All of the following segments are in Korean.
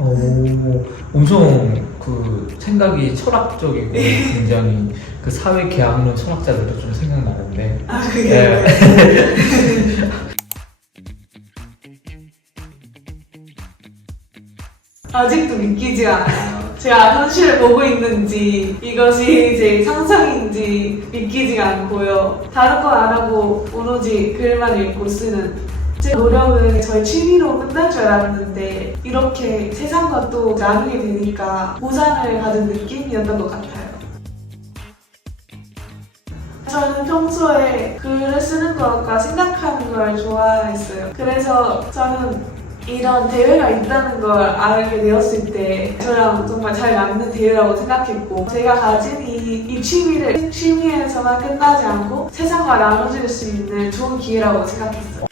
엄청 그 생각이 철학적이고 굉장히 그 사회 계약론 철학자들도 좀 생각나는데. 그게 예. 아직도 믿기지 않아요. 제가 현실을 보고 있는지 이것이 제 상상인지 믿기지가 않고요. 다른 건 안 하고 오로지 글만 읽고 쓰는 제 노력은 저의 취미로 끝날 줄 알았는데 이렇게 세상과 또 나누게 되니까 보상을 받은 느낌이었던 것 같아요. 저는 평소에 글을 쓰는 것과 생각하는 걸 좋아했어요. 그래서 저는 이런 대회가 있다는 걸 알게 되었을 때 저랑 정말 잘 맞는 대회라고 생각했고 제가 가진 이 취미를 취미에서만 끝나지 않고 세상과 나눠줄 수 있는 좋은 기회라고 생각했어요.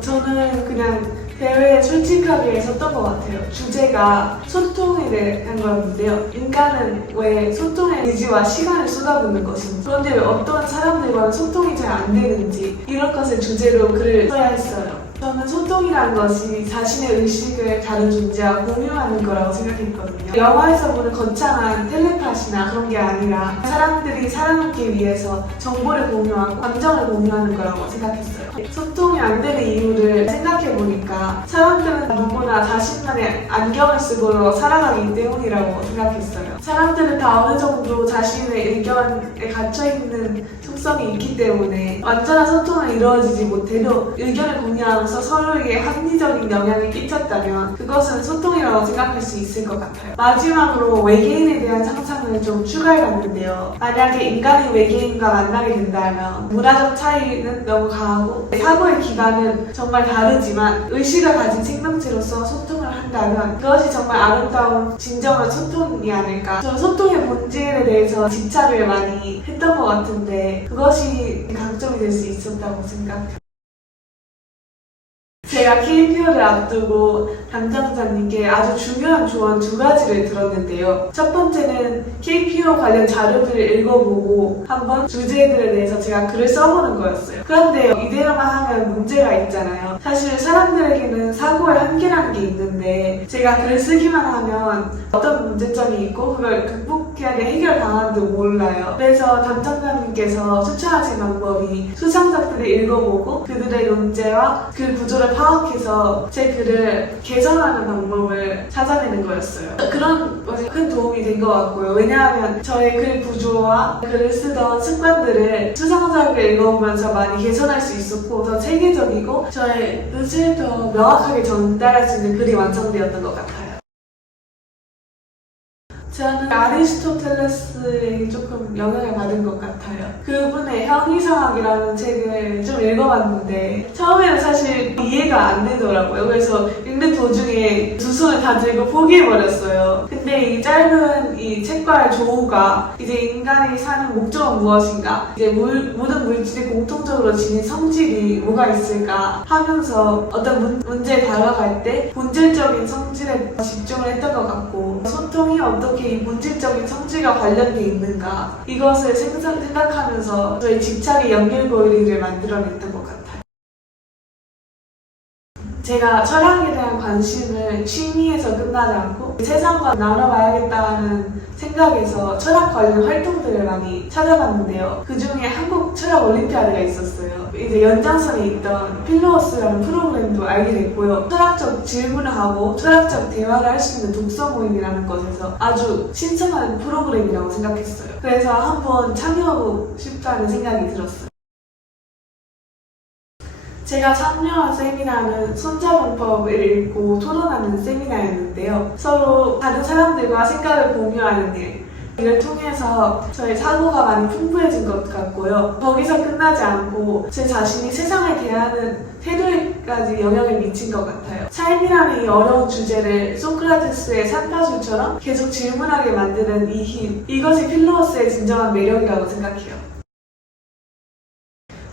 저는 그냥 대회에 솔직하게 섰던 것 같아요. 주제가 소통에 대한 거였는데요. 인간은 왜 소통의 의지와 시간을 쏟아붓는 것인지, 그런데 왜 어떤 사람들과는 소통이 잘 안 되는지 이런 것을 주제로 글을 써야 했어요. 저는 소통이라는 것이 자신의 의식을 다른 존재와 공유하는 거라고 생각했거든요. 영화에서 보는 거창한 텔레파시나 그런 게 아니라 사람들이 살아남기 위해서 정보를 공유하고 감정을 공유하는 거라고 생각했어요. 소통이 안 되는 이유를 생각해보니까 사람들은 누구나 자신만의 안경을 쓰고 살아가기 때문이라고 생각했어요. 사람들은 다 어느 정도 자신의 의견에 갇혀있는 속성이 있기 때문에 완전한 소통은 이루어지지 못해도 의견을 공유하면서 서로에게 합리적인 영향을 끼쳤다면 그것은 소통이라고 생각할 수 있을 것 같아요. 마지막으로 외계인에 대한 상상을 좀 추가해봤는데요. 만약에 인간이 외계인과 만나게 된다면 문화적 차이는 너무 강하고 사고의 기반은 정말 다르지만 의식을 가진 생명체로서 소통을 한다면 그것이 정말 아름다운 진정한 소통이 아닐까. 저는 소통의 본질에 대해서 집착을 많이 했던 것 같은데 그것이 강점이 될 수 있었다고 생각해요. 제가 KPO를 앞두고 담당자님께 아주 중요한 조언 두 가지를 들었는데요. 첫 번째는 KPO 관련 자료들을 읽어보고 한번 주제들에 대해서 제가 글을 써보는 거였어요. 그런데 이대로만 하면 문제가 있잖아요. 사실 사람들에게는 사고의 한계라는 게 있는데 제가 글을 쓰기만 하면 어떤 문제점이 있고 그걸 극복해야 될 해결 방안도 몰라요. 그래서 담당자님께서 추천하신 방법이 수상작들을 읽어보고 그들의 논제와 글 구조를 파악해서 제 글을 개선하는 방법을 찾아내는 거였어요. 그런 것이 큰 도움이 된 것 같고요. 왜냐하면 저의 글 구조와 글을 쓰던 습관들을 수상작을 읽어보면서 많이 개선할 수 있었고 더 체계적이고 저의 뜻을 더 명확하게 전달할 수 있는 글이 완성되었던 것 같아요. 저는 아리스토텔레스에게 조금 영향을 받은 것 같아요. 그분의 형이상학이라는 책을 좀 읽어봤는데 처음에는 사실 이해가 안 되더라고요. 그래서 읽는 도중에 두 손을 다 들고 포기해버렸어요. 근데 이 짧은 이 책과의 조우가 이제 인간이 사는 목적은 무엇인가, 이제 모든 물질이 공통적으로 지닌 성질이 뭐가 있을까 하면서 어떤 문제에 다가갈 때 본질적인 성질에 집중을 했던 것 같고 소통이 어떻게 이 본질적인 성질과 관련돼 있는가 이것을 생각하면서 저의 집착의 연결고리를 만들어냈던 것 같아요. 제가 철학에 대한 관심을 취미에서 끝나지 않고 세상과 나눠봐야겠다는 생각에서 철학 관련 활동들을 많이 찾아봤는데요. 그 중에 한국 철학 올림피아드가 있었어요. 이제 연장선에 있던 필로워스라는 프로그램도 알게 됐고요. 철학적 질문을 하고 철학적 대화를 할 수 있는 독서 모임이라는 것에서 아주 신선한 프로그램이라고 생각했어요. 그래서 한번 참여하고 싶다는 생각이 들었어요. 제가 참여한 세미나는 손자병법을 읽고 토론하는 세미나였는데요. 서로 다른 사람들과 생각을 공유하는 일, 이를 통해서 저의 사고가 많이 풍부해진 것 같고요. 거기서 끝나지 않고 제 자신이 세상을 대하는 태도에까지 영향을 미친 것 같아요. 삶이라는 이 어려운 주제를 소크라테스의 산파술처럼 계속 질문하게 만드는 이 힘, 이것이 필로워스의 진정한 매력이라고 생각해요.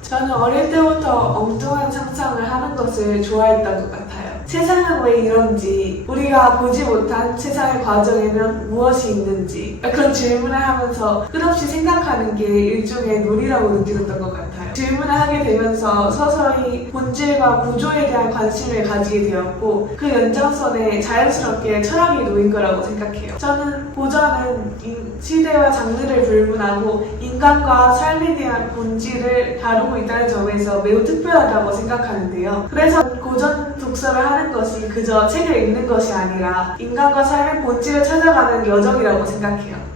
저는 어릴 때부터 엉뚱한 상상을 하는 것을 좋아했던 것 같아요. 세상은 왜 이런지, 우리가 보지 못한 세상의 과정에는 무엇이 있는지 그런 질문을 하면서 끝없이 생각하는 게 일종의 놀이라고 느꼈던 것 같아요. 질문을 하게 되면서 서서히 본질과 구조에 대한 관심을 가지게 되었고 그 연장선에 자연스럽게 철학이 놓인 거라고 생각해요. 저는 고전은 시대와 장르를 불문하고 인간과 삶에 대한 본질을 다루고 있다는 점에서 매우 특별하다고 생각하는데요. 그래서 고전 독서를 하는 것이 그저 책을 읽는 것이 아니라 인간과 삶의 본질을 찾아가는 여정이라고 생각해요.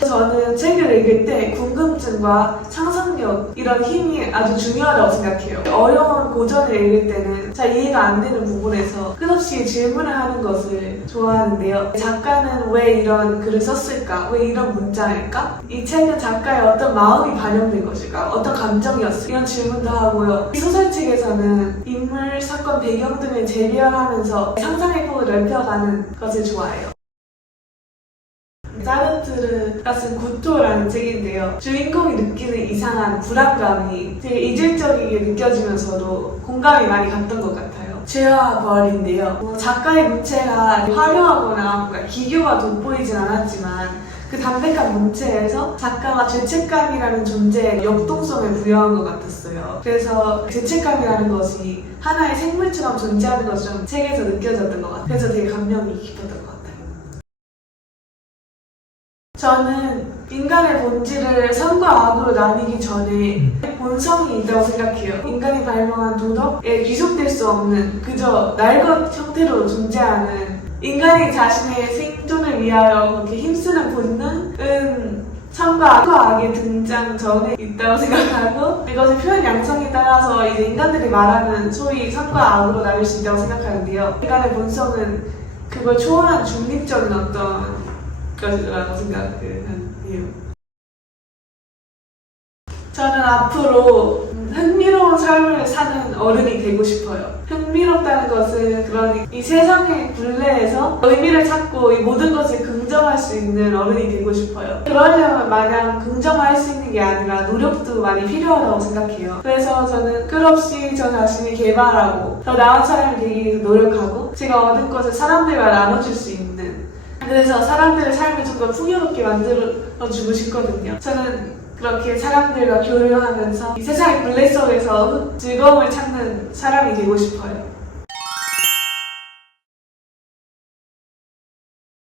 저는 책을 읽을 때 궁금증과 상상력 이런 힘이 아주 중요하다고 생각해요. 어려운 고전을 읽을 때는 잘 이해가 안 되는 부분에서 끝없이 질문을 하는 것을 좋아하는데요. 작가는 왜 이런 글을 썼을까? 왜 이런 문장일까? 이 책은 작가의 어떤 마음이 반영된 것일까? 어떤 감정이었을까? 이런 질문도 하고요. 소설책에서는 인물, 사건, 배경 등을 재비하면서 상상의 폭을 넓혀가는 것을 좋아해요. 사르트르가 쓴 구토라는 책인데요. 주인공이 느끼는 이상한 불안감이 되게 이질적이게 느껴지면서도 공감이 많이 갔던 것 같아요. 죄와 벌인데요. 작가의 문체가 화려하거나 뭔가 기교가 돋보이진 않았지만 그 담백한 문체에서 작가가 죄책감이라는 존재에 역동성을 부여한 것 같았어요. 그래서 죄책감이라는 것이 하나의 생물처럼 존재하는 것처럼 책에서 느껴졌던 것 같아요. 그래서 되게 감명이 깊었던 것 같아요. 저는 인간의 본질을 선과 악으로 나뉘기 전에 본성이 있다고 생각해요. 인간이 발명한 도덕에 귀속될 수 없는 그저 날 것 형태로 존재하는 인간이 자신의 생존을 위하여 그렇게 힘쓰는 본능은 선과 악의 등장 전에 있다고 생각하고 이것의 표현 양상에 따라서 이제 인간들이 말하는 소위 선과 악으로 나눌 수 있다고 생각하는데요. 인간의 본성은 그걸 초월한 중립적인 어떤 것이라고 생각해요. 저는 앞으로 흥미로운 삶을 사는 어른이 되고 싶어요. 흥미롭다는 것은 그런 이 세상의 굴레에서 의미를 찾고 이 모든 것을 긍정할 수 있는 어른이 되고 싶어요. 그러려면 마냥 긍정할 수 있는 게 아니라 노력도 많이 필요하다고 생각해요. 그래서 저는 끝없이 저 자신을 개발하고 더 나은 사람이 되기 위해서 노력하고 제가 얻은 것을 사람들과 나눠줄 수 있는 그래서 사람들의 삶을 좀 더 풍요롭게 만들어주고 싶거든요. 저는 그렇게 사람들과 교류하면서 이 세상의 굴레 속에서 즐거움을 찾는 사람이 되고 싶어요.